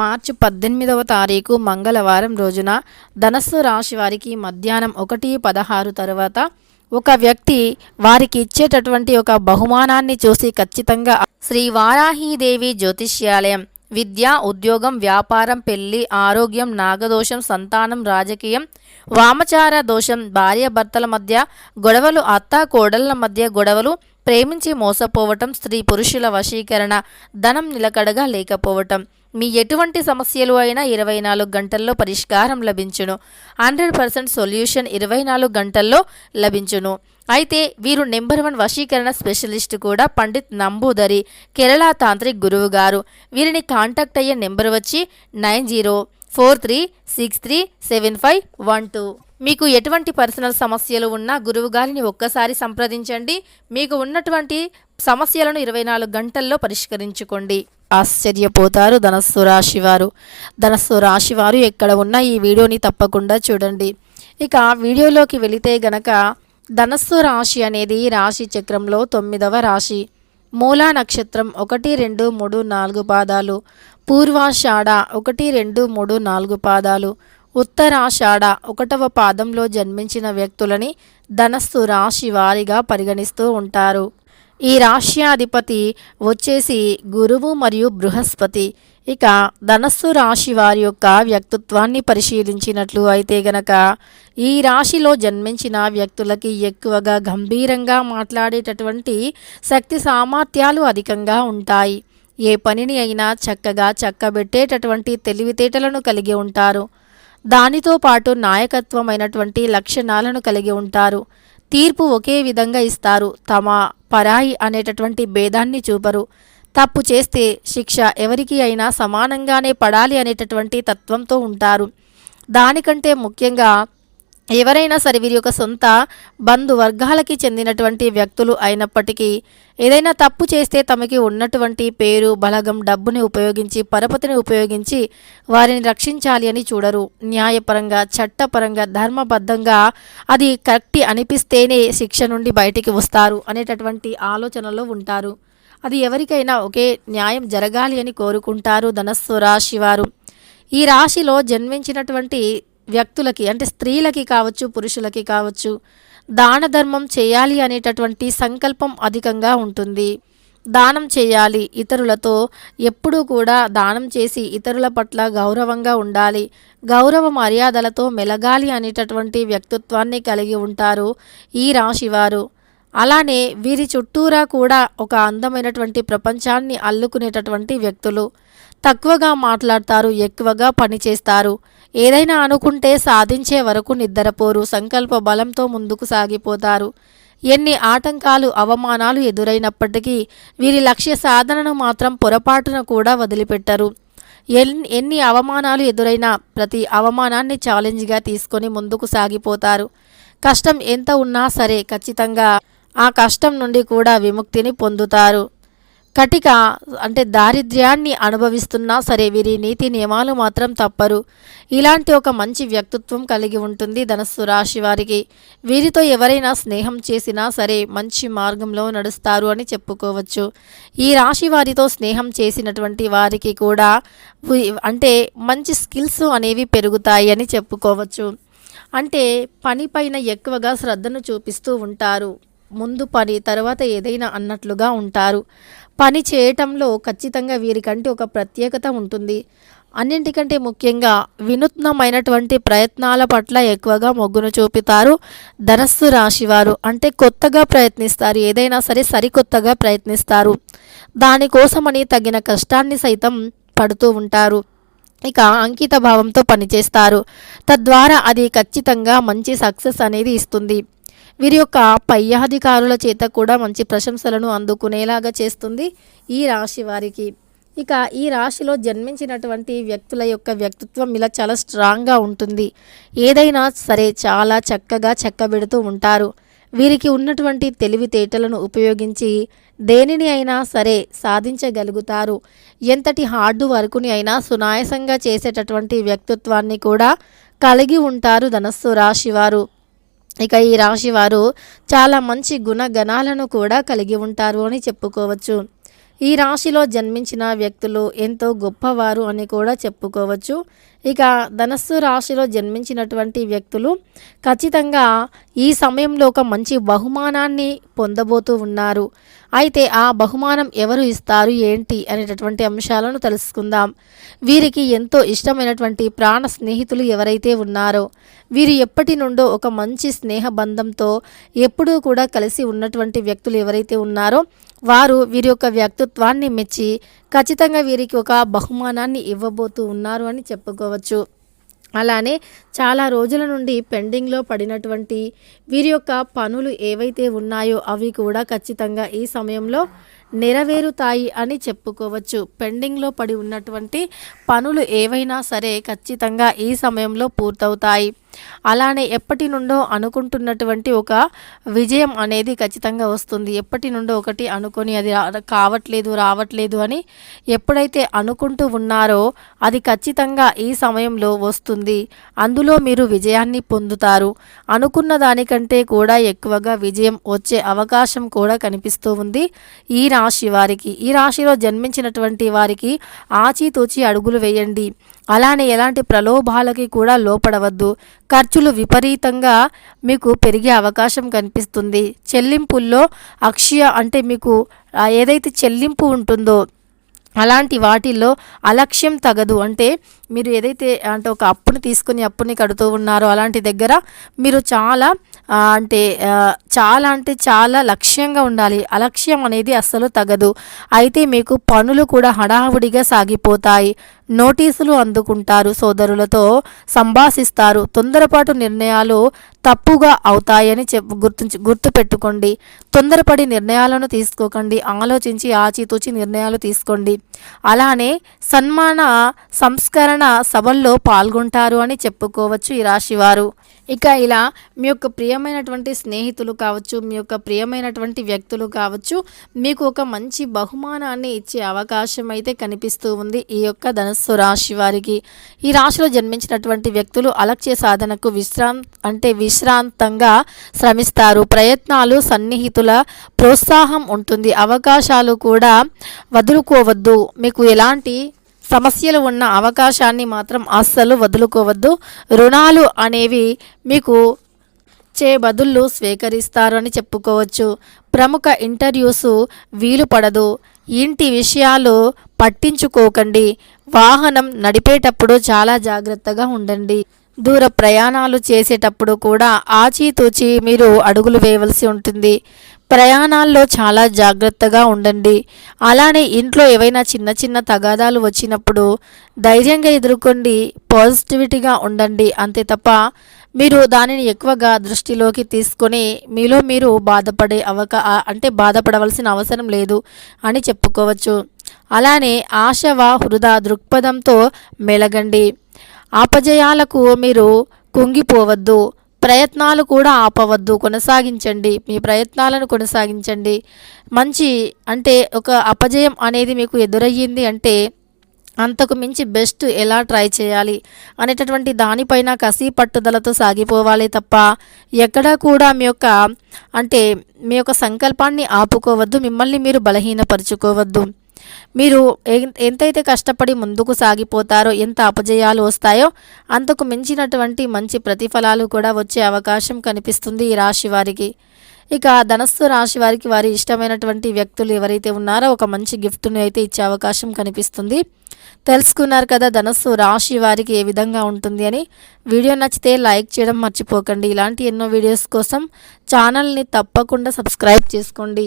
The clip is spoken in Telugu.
మార్చి 18వ తారీఖు మంగళవారం రోజున ధనస్సు రాశి వారికి మధ్యాహ్నం 1:16 తర్వాత ఒక వ్యక్తి వారికి ఇచ్చేటటువంటి ఒక బహుమానాన్ని చూసి ఖచ్చితంగా శ్రీ వారాహీదేవి జ్యోతిష్యాలయం విద్య, ఉద్యోగం, వ్యాపారం, పెళ్లి, ఆరోగ్యం, నాగదోషం, సంతానం, రాజకీయం, వామచార దోషం, భార్యాభర్తల మధ్య గొడవలు, అత్త కోడళ్ల మధ్య గొడవలు, ప్రేమించి మోసపోవటం, స్త్రీ పురుషుల వశీకరణ, ధనం నిలకడగా లేకపోవటం, మీ ఎటువంటి సమస్యలు అయినా 24 గంటల్లో పరిష్కారం లభించును. 100% సొల్యూషన్ 24 గంటల్లో లభించును. అయితే వీరు నెంబర్ 1 వశీకరణ స్పెషలిస్ట్ కూడా పండిత్ నంబూదరి, కేరళ తాంత్రిక్ గురువు గారు. వీరిని కాంటాక్ట్ అయ్యే నెంబర్ వచ్చి 9043637512. మీకు ఎటువంటి పర్సనల్ సమస్యలు ఉన్నా గురువుగారిని ఒక్కసారి సంప్రదించండి. మీకు ఉన్నటువంటి సమస్యలను 24 గంటల్లో పరిష్కరించుకోండి. ఆశ్చర్యపోతారు ధనస్సు రాశివారు. ధనస్సు రాశివారు ఎక్కడ ఉన్నా ఈ వీడియోని తప్పకుండా చూడండి. ఇక వీడియోలోకి వెళితే గనక ధనస్సు రాశి అనేది రాశి చక్రంలో 9వ రాశి. మూలా నక్షత్రం 1, 2, 3, 4 పాదాలు, పూర్వాషాఢ 1, 2, 3, 4 పాదాలు, ఉత్తరాషాఢ 1వ పాదంలో జన్మించిన వ్యక్తులని ధనస్సు రాశి వారిగా పరిగణిస్తూ ఉంటారు. ఈ రాశ్యాధిపతి వచ్చేసి గురువు మరియు బృహస్పతి. ఇక ధనస్సు రాశి వారి యొక్క వ్యక్తిత్వాన్ని పరిశీలించినట్లు అయితే గనక ఈ రాశిలో జన్మించిన వ్యక్తులకి ఎక్కువగా గంభీరంగా మాట్లాడేటటువంటి శక్తి సామర్థ్యాలు అధికంగా ఉంటాయి. ఏ పనిని అయినా చక్కగా చక్కబెట్టేటటువంటి తెలివితేటలను కలిగి ఉంటారు. దానితో పాటు నాయకత్వమైనటువంటి లక్షణాలను కలిగి ఉంటారు. తీర్పు ఒకే విధంగా ఇస్తారు. తమ పరాయి అనేటటువంటి భేదాన్ని చూపరు. తప్పు చేస్తే శిక్ష ఎవరికి అయినా సమానంగానే పడాలి అనేటటువంటి తత్వంతో ఉంటారు. దానికంటే ముఖ్యంగా ఎవరైనా సరే వీరి యొక్క సొంత బంధువర్గాలకి చెందినటువంటి వ్యక్తులు అయినప్పటికీ ఏదైనా తప్పు చేస్తే తమకి ఉన్నటువంటి పేరు, బలగం, డబ్బుని ఉపయోగించి, పరపతిని ఉపయోగించి వారిని రక్షించాలి అని చూడరు. న్యాయపరంగా, చట్టపరంగా, ధర్మబద్ధంగా అది కరెక్ట్ అనిపిస్తేనే శిక్ష నుండి బయటికి వస్తారు అనేటటువంటి ఆలోచనలో ఉంటారు. అది ఎవరికైనా ఒకే న్యాయం జరగాలి అని కోరుకుంటారు ధనస్సు రాశి వారు. ఈ రాశిలో జన్మించినటువంటి వ్యక్తులకి అంటే స్త్రీలకి కావచ్చు, పురుషులకి కావచ్చు, దాన ధర్మం చేయాలి అనేటటువంటి సంకల్పం అధికంగా ఉంటుంది. దానం చేయాలి, ఇతరులతో ఎప్పుడూ కూడా దానం చేసి ఇతరుల పట్ల గౌరవంగా ఉండాలి, గౌరవ మర్యాదలతో మెలగాలి అనేటటువంటి వ్యక్తిత్వాన్ని కలిగి ఉంటారు ఈ రాశివారు. అలానే వీరి చుట్టూరా కూడా ఒక అందమైనటువంటి ప్రపంచాన్ని అల్లుకునేటటువంటి వ్యక్తులు. తక్కువగా మాట్లాడతారు, ఎక్కువగా పనిచేస్తారు. ఏదైనా అనుకుంటే సాధించే వరకు నిద్రపోరు. సంకల్ప బలంతో ముందుకు సాగిపోతారు. ఎన్ని ఆటంకాలు, అవమానాలు ఎదురైనప్పటికీ వీరి లక్ష్య సాధనను మాత్రం పొరపాటున కూడా వదిలిపెట్టరు. ఎన్ని అవమానాలు ఎదురైనా ప్రతి అవమానాన్ని ఛాలెంజ్గా తీసుకొని ముందుకు సాగిపోతారు. కష్టం ఎంత ఉన్నా సరే ఖచ్చితంగా ఆ కష్టం నుండి కూడా విముక్తిని పొందుతారు. కటిక అంటే దారిద్ర్యాన్ని అనుభవిస్తున్నా సరే వీరి నీతి నియమాలు మాత్రం తప్పరు. ఇలాంటి ఒక మంచి వ్యక్తిత్వం కలిగి ఉంటుంది ధనస్సు రాశి వారికి. వీరితో ఎవరైనా స్నేహం చేసినా సరే మంచి మార్గంలో నడుస్తారు అని చెప్పుకోవచ్చు. ఈ రాశి వారితో స్నేహం చేసినటువంటి వారికి కూడా అంటే మంచి స్కిల్స్ అనేవి పెరుగుతాయి అని చెప్పుకోవచ్చు. అంటే పనిపైన ఎక్కువగా శ్రద్ధను చూపిస్తూ ఉంటారు. ముందు పని, తర్వాత ఏదైనా అన్నట్లుగా ఉంటారు. పని చేయటంలో ఖచ్చితంగా వీరికంటే ఒక ప్రత్యేకత ఉంటుంది. అన్నింటికంటే ముఖ్యంగా వినూత్నమైనటువంటి ప్రయత్నాల పట్ల ఎక్కువగా మొగ్గును చూపుతారు ధనస్సు రాశివారు. అంటే కొత్తగా ప్రయత్నిస్తారు, ఏదైనా సరే సరికొత్తగా ప్రయత్నిస్తారు. దానికోసమని తగిన కష్టాన్ని సైతం పడుతూ ఉంటారు. ఇక అంకిత భావంతో పనిచేస్తారు. తద్వారా అది ఖచ్చితంగా మంచి సక్సెస్ అనేది ఇస్తుంది. వీరి యొక్క పై అధికారుల చేత కూడా మంచి ప్రశంసలను అందుకునేలాగా చేస్తుంది ఈ రాశి వారికి. ఇక ఈ రాశిలో జన్మించినటువంటి వ్యక్తుల యొక్క వ్యక్తిత్వం ఇలా చాలా స్ట్రాంగ్గా ఉంటుంది. ఏదైనా సరే చాలా చక్కగా చక్కబెడుతూ ఉంటారు. వీరికి ఉన్నటువంటి తెలివితేటలను ఉపయోగించి దేనిని అయినా సరే సాధించగలుగుతారు. ఎంతటి హార్డ్ వర్క్ని అయినా సునాయాసంగా చేసేటటువంటి వ్యక్తిత్వాన్ని కూడా కలిగి ఉంటారు ధనస్సు రాశివారు. ఇక ఈ రాశివారు చాలా మంచి గుణగణాలను కూడా కలిగి ఉంటారు అని చెప్పుకోవచ్చు. ఈ రాశిలో జన్మించిన వ్యక్తులు ఎంతో గొప్పవారు అని కూడా చెప్పుకోవచ్చు. ఇక ధనస్సు రాశిలో జన్మించినటువంటి వ్యక్తులు ఖచ్చితంగా ఈ సమయంలో ఒక మంచి బహుమానాన్ని పొందబోతూ ఉన్నారు. అయితే ఆ బహుమానం ఎవరు ఇస్తారు ఏంటి అనేటటువంటి అంశాలను తెలుసుకుందాం. వీరికి ఎంతో ఇష్టమైనటువంటి ప్రాణ స్నేహితులు ఎవరైతే ఉన్నారో, వీరు ఎప్పటి నుండో ఒక మంచి స్నేహ బంధంతో ఎప్పుడూ కూడా కలిసి ఉన్నటువంటి వ్యక్తులు ఎవరైతే ఉన్నారో వారు వీరి యొక్క వ్యక్తిత్వాన్ని మెచ్చి ఖచ్చితంగా వీరికి ఒక బహుమానాన్ని ఇవ్వబోతూ ఉన్నారు అని చెప్పుకోవచ్చు. అలానే చాలా రోజుల నుండి పెండింగ్లో పడినటువంటి వీరి యొక్క పనులు ఏవైతే ఉన్నాయో అవి కూడా ఖచ్చితంగా ఈ సమయంలో నెరవేరుతాయి అని చెప్పుకోవచ్చు. పెండింగ్లో పడి ఉన్నటువంటి పనులు ఏవైనా సరే ఖచ్చితంగా ఈ సమయంలో పూర్తవుతాయి. అలానే ఎప్పటి నుండో అనుకుంటున్నటువంటి ఒక విజయం అనేది ఖచ్చితంగా వస్తుంది. ఎప్పటి నుండో ఒకటి అనుకొని అది రావట్లేదు అని ఎప్పుడైతే అనుకుంటూ ఉన్నారో అది ఖచ్చితంగా ఈ సమయంలో వస్తుంది. అందులో మీరు విజయాన్ని పొందుతారు. అనుకున్న దానికంటే కూడా ఎక్కువగా విజయం వచ్చే అవకాశం కూడా కనిపిస్తూ ఉంది ఈ రాశి వారికి. ఈ రాశిలో జన్మించినటువంటి వారికి ఆచితూచి అడుగులు వేయండి. అలానే ఎలాంటి ప్రలోభాలకి కూడా లోపడవద్దు. ఖర్చులు విపరీతంగా మీకు పెరిగే అవకాశం కనిపిస్తుంది. చెల్లింపుల్లో అక్షయ అంటే మీకు ఏదైతే చెల్లింపు ఉంటుందో అలాంటి వాటిల్లో అలక్ష్యం తగదు. అంటే మీరు ఏదైతే అంటే ఒక అప్పుని తీసుకుని అప్పుని కడుతూ ఉన్నారో అలాంటి దగ్గర మీరు చాలా చాలా లక్ష్యంగా ఉండాలి. అలక్ష్యం అనేది అస్సలు తగదు. అయితే మీకు పనులు కూడా హడావుడిగా సాగిపోతాయి. నోటీసులు అందుకుంటారు, సోదరులతో సంభాషిస్తారు. తొందరపాటు నిర్ణయాలు తప్పుగా అవుతాయని గుర్తుపెట్టుకోండి. తొందరపడి నిర్ణయాలను తీసుకోకండి. ఆలోచించి ఆచితూచి నిర్ణయాలు తీసుకోండి. అలానే సన్మాన సంస్కరణ సభల్లో పాల్గొంటారు అని చెప్పుకోవచ్చు ఈ రాశివారు. ఇక ఇలా మీ యొక్క ప్రియమైనటువంటి స్నేహితులు కావచ్చు, మీ యొక్క ప్రియమైనటువంటి వ్యక్తులు కావచ్చు, మీకు ఒక మంచి బహుమానాన్ని ఇచ్చే అవకాశం అయితే కనిపిస్తూ ఉంది ఈ యొక్క ధనుస్సు రాశి వారికి. ఈ రాశిలో జన్మించినటువంటి వ్యక్తులు అలక్ష్య సాధనకు విశ్రాంతంగా శ్రమిస్తారు. ప్రయత్నాలు, సన్నిహితుల ప్రోత్సాహం ఉంటుంది. అవకాశాలు కూడా వదులుకోవద్దు. మీకు ఎలాంటి సమస్యలు ఉన్న అవకాశాన్ని అస్సలు వదులుకోవద్దు. రుణాలు అనేవి మీకు బదుళ్ళు స్వీకరిస్తారు అని చెప్పుకోవచ్చు. ప్రముఖ ఇంటర్వ్యూస్ వీలు పడదు. ఇంటి విషయాలు పట్టించుకోకండి. వాహనం నడిపేటప్పుడు చాలా జాగ్రత్తగా ఉండండి. దూర ప్రయాణాలు చేసేటప్పుడు కూడా ఆచితూచి మీరు అడుగులు వేయవలసి ఉంటుంది. ప్రయాణాల్లో చాలా జాగ్రత్తగా ఉండండి. అలానే ఇంట్లో ఏవైనా చిన్న చిన్న తగాదాలు వచ్చినప్పుడు ధైర్యంగా ఎదుర్కొండి. పాజిటివిటీగా ఉండండి. అంతే తప్ప మీరు దానిని ఎక్కువగా దృష్టిలోకి తీసుకొని మీలో మీరు బాధపడవలసిన అవసరం లేదు అని చెప్పుకోవచ్చు. అలానే ఆశవ హృదా దృక్పథంతో మెలగండి. అపజయాలకు మీరు కుంగిపోవద్దు. ప్రయత్నాలు కూడా ఆపవద్దు. కొనసాగించండి. మీ ప్రయత్నాలను కొనసాగించండి. ఒక అపజయం అనేది మీకు ఎదురయ్యింది అంటే అంతకు మించి బెస్ట్ ఎలా ట్రై చేయాలి అనేటటువంటి దానిపైన కసి పట్టుదలతో సాగిపోవాలి తప్ప ఎక్కడా కూడా మీ యొక్క సంకల్పాన్ని ఆపుకోవద్దు. మిమ్మల్ని మీరు బలహీనపరుచుకోవద్దు. మీరు ఎంతైతే కష్టపడి ముందుకు సాగిపోతారో, ఎంత అపజయాలు వస్తాయో అంతకు మించినటువంటి మంచి ప్రతిఫలాలు కూడా వచ్చే అవకాశం కనిపిస్తుంది ఈ రాశి వారికి. ఇక ధనస్సు రాశి వారికి వారి ఇష్టమైనటువంటి వ్యక్తులు ఎవరైతే ఉన్నారో ఒక మంచి గిఫ్ట్ను అయితే ఇచ్చే అవకాశం కనిపిస్తుంది. తెలుసుకున్నారు కదా ధనస్సు రాశి వారికి ఏ విధంగా ఉంటుంది అని. వీడియో నచ్చితే లైక్ చేయడం మర్చిపోకండి. ఇలాంటి ఎన్నో వీడియోస్ కోసం ఛానల్ని తప్పకుండా సబ్స్క్రైబ్ చేసుకోండి.